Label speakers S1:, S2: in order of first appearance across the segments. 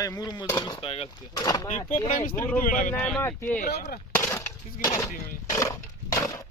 S1: काय मुरुममध्ये नुसतं आहे घालते. ही पोपडा मिस्त्री किती वेळ लागला
S2: माती
S1: तीच की माती मी.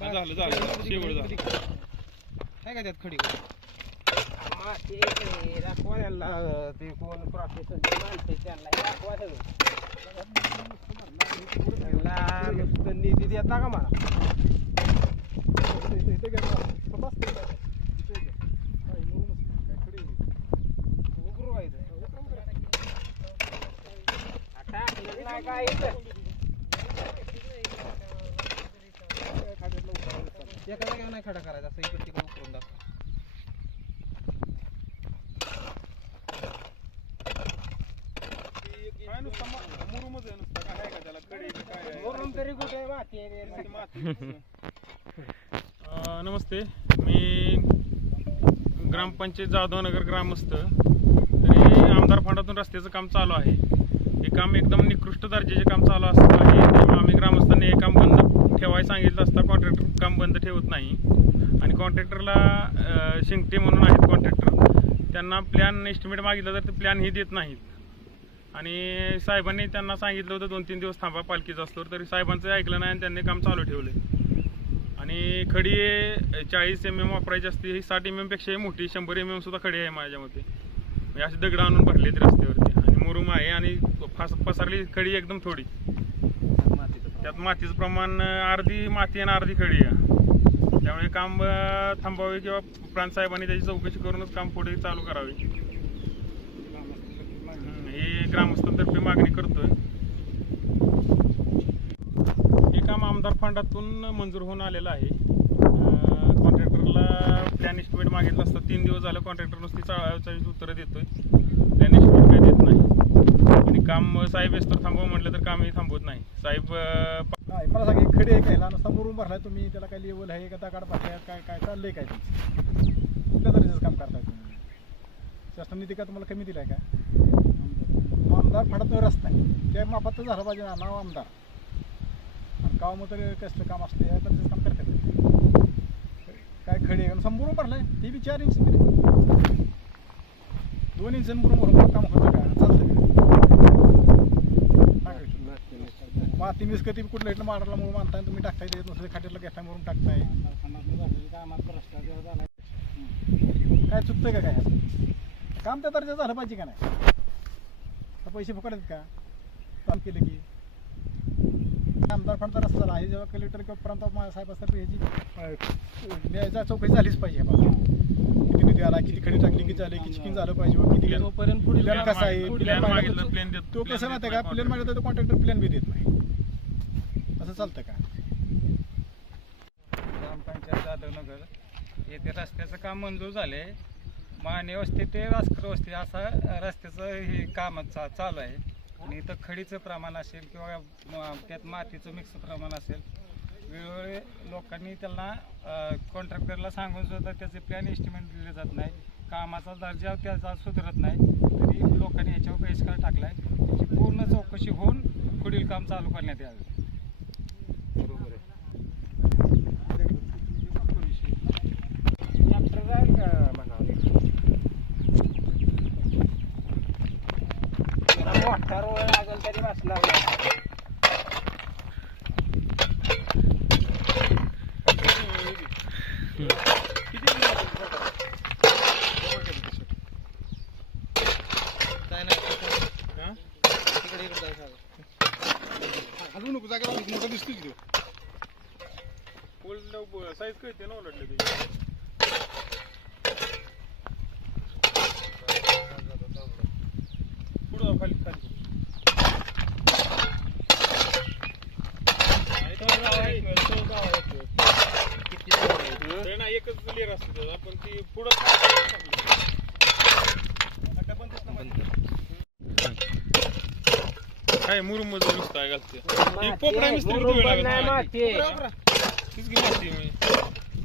S1: हा, झालं झालं झालं. शेवट झालं.
S3: काय काय त्यात खडी?
S2: माती ते दाखवा त्यांना ते कोण प्रोफेसर माणसं त्यांना. दाखवा निधी देता का मला उकरू व्हायचं. आता आपल्याला नाही काय येतं.
S3: एका जागेवर नाही खडा करायचा असं इकडे तिकडे उकरून दाखव
S1: काय नुसतं मा- मुरुमच आहे नुसतं काय आहे का त्याला कडी का काय आहे?
S2: वरून तरी कुठे माती आहे
S1: नुसती
S2: रे?
S1: माती. अं, नमस्ते मी ग्रामपंचायत जाधवनगर ग्रामस्थ तरी आमदार फंडातून रस्त्याचं काम चालू आहे हे काम एकदम निकृष्ट दर्जाचे काम चालू असतं आहे त्यामुळे आम्ही ग्रामस्थांनी हे काम बंद ठेवायला सांगितलं असता. कॉन्ट्रॅक्टर काम बंद ठेवत नाही. आणि कॉन्ट्रॅक्टरला शिंगटे म्हणून आहेत कॉन्ट्रॅक्टर त्यांना प्लॅन एस्टिमेट मागितलं तर ते प्लॅनही देत नाहीत. आणि साहेबांनी त्यांना सांगितलं होतं दोन तीन दिवस थांबा पालखीचं असतो तरी साहेबांचं ऐकलं नाही आणि त्यांनी काम चालू ठेवलं. आणि खडी चाळीस एम एम वापरायची असते ही साठ एम एमपेक्षाही मोठी शंभर एम एम सुद्धा खडी आहे माझ्या मते म्हणजे असे दगड आणून भरलेत रस्त्यावर मुरुम आहे आणि फास पसरली खडी एकदम थोडी. त्यात मातीचं प्रमाण अर्धी माती आणि अर्धी खडी आहे. त्यामुळे काम थांबावे किंवा प्रांत साहेबांनी त्याची चौकशी करूनच काम पुढे चालू करावे. हे ग्रामस्थांतर्फे मागणी करतोय. हे काम आमदार फंडातून मंजूर होऊन आलेलं आहे. कॉन्ट्रॅक्टरला प्लॅन एस्टिमेट मागितलं असतं तीन दिवस झालं कॉन्ट्रॅक्टर नुसती चाळीस उत्तरं देतोय. प्लॅन एस्टिमेट काही देत नाही. आणि काम साहेब तर थांबवा म्हटलं तर कामही थांबवत नाही. साहेब
S4: मला सांगा खडे आहे काय लहान समोरून भरलाय तुम्ही त्याला काय लेवल आहे का? दगाड भरलाय काय काय चाललंय काय कुठल्या दर्जाचं काम करताय तुम्ही? शासन निधी का तुम्हाला कमी दिलाय का? आमदार फडतो रस्ता आहे. त्या मापात तर झालं पाहिजे ना नाव आमदार. आणि गावामध्ये कसलं काम असतं या दर्जाचं काम काय खडे आहे? समोरून भरलाय. ते बी चार इंच दोन इंच भरून काम होतं का? चालतं काय माती मिस कधी कुठलं इथलं माडाला म्हणून मानताय तुम्ही टाकताय ते दुसऱ्या खाट्याला घेताय म्हणून टाकताय. काय चुकतंय का काय? काम त्या दर्जा झालं पाहिजे का नाही? पैसे फुकट आहेत का? काम केलं की. आमदार फंडचा रस्ता झाला. हे जेव्हा कलेक्टर किंवा प्रांत माझ्या साहेब असतात ह्याची न्यायाचा चौकशी झालीच पाहिजे. बाबा किती निधी आला किती खडी टाकली किती झाले किती चिकिन झालं पाहिजे किती
S1: जोपर्यंत
S4: प्लॅन कसा आहे तो कसं माहिती आहे का? प्लेन मागितलं तर कॉन्ट्रॅक्टर प्लॅन बी देत नाही. असं चालतं का?
S3: ग्रामपंचायत जाधवनगर येथे रस्त्याचं काम मंजूर झाले माने वस्ती ते रासकर वस्ती असं रस्त्याचं हे काम चालू आहे. आणि इथं खडीचं प्रमाण असेल किंवा त्यात मातीचं मिक्स प्रमाण असेल वेळोवेळी लोकांनी त्यांना कॉन्ट्रॅक्टरला सांगून सुद्धा त्याचे प्लॅन एस्टिमेट दिले जात नाही. कामाचा दर्जा त्याचा सुधारत नाही. तरी लोकांनी ह्याच्यावर बहिष्कार टाकला आहे त्याची पूर्ण चौकशी होऊन पुढील काम चालू करण्यात यावे.
S2: ट्रॅक्टर जाईल मोठा रोड लागेल तरी बसला
S3: काय नाही
S4: नको जागा मोठा
S1: साईज कळते ना उलटलं ते पुढं जाऊ, खाली खाली. एकच लेअर असते पण ती पुढं काय मुरुममध्ये नुसतं आहे घालते. ही पोपडा मिस्त्री. तीच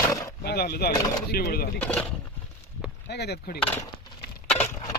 S1: हा, झालं झालं झालं. शेवट झालं.
S3: काय काय त्यात खडी?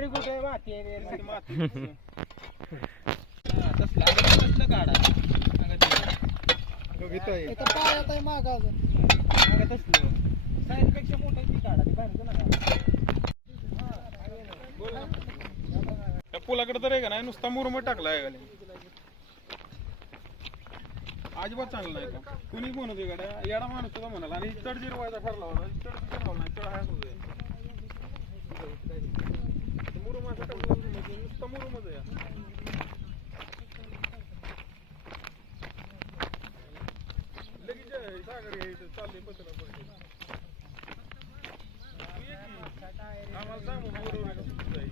S2: तरी कुठे माती आहे रे?
S1: माती.
S2: हा, तसलं. काढा. सांगा तसलं. साईजपेक्षा मोठं ती काढा? ती बाहेरचं नका
S1: त्या पुलाकडे तर आहे का नाही? नुसता मुरुम टाकला आहे गाडी अजिबात चांगलं नाही का? कुणी म्हणत आहे गाड्या. येडा माणूस तुला म्हणाला. आणि चढ जिरवायचा ठरला होता. चढ जिरवला नाही. चढ आहे असं टाकलं म्हणजे मुरुमच आहे लगेच सागर हे इथं पत्र पडते आम्हाला सांग मग बरोबर आहे का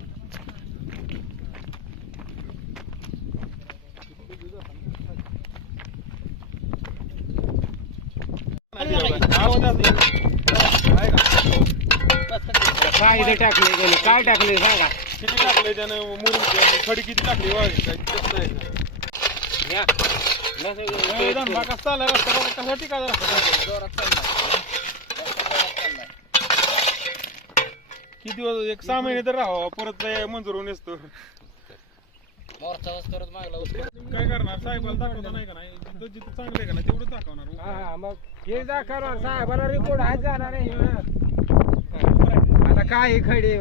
S2: काय इथे टाकले त्याने काय टाकले? सांगा.
S1: किती टाकले त्यानं? मुरुम खडी किती टाकली? वा
S2: या.
S1: धनबा कसा चाललाय रस्ता बघा, कसा टिकायचा रस्ता किती दिवस एक सहा महिने तर राहावं. परत ते मंजूर होऊन येतो. काय करणार? साहेबाला दाखवता नाही का नाही? जिथं जिथं चांगलं आहे का नाही तेवढं दाखवणार
S2: हा. मग हे साहेबाला रिपोर्ट आज जाणार आहे. आता काय हे खडी?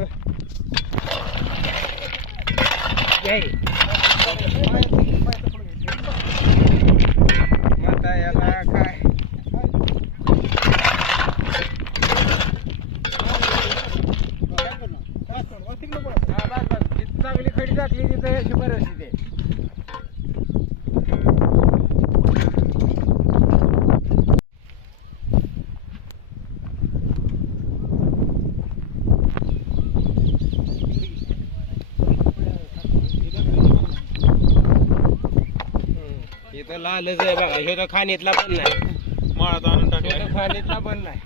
S2: घ्याय. आता याला काय हा, बस, बस. जिथं चांगली खडी टाकली तिथं अशी परिस्थिती आहे इथं लालच आहे बघा ह्यो तर खाणीतला पण नाही.
S1: माळात आणून
S2: तर खाणीतला पण नाही.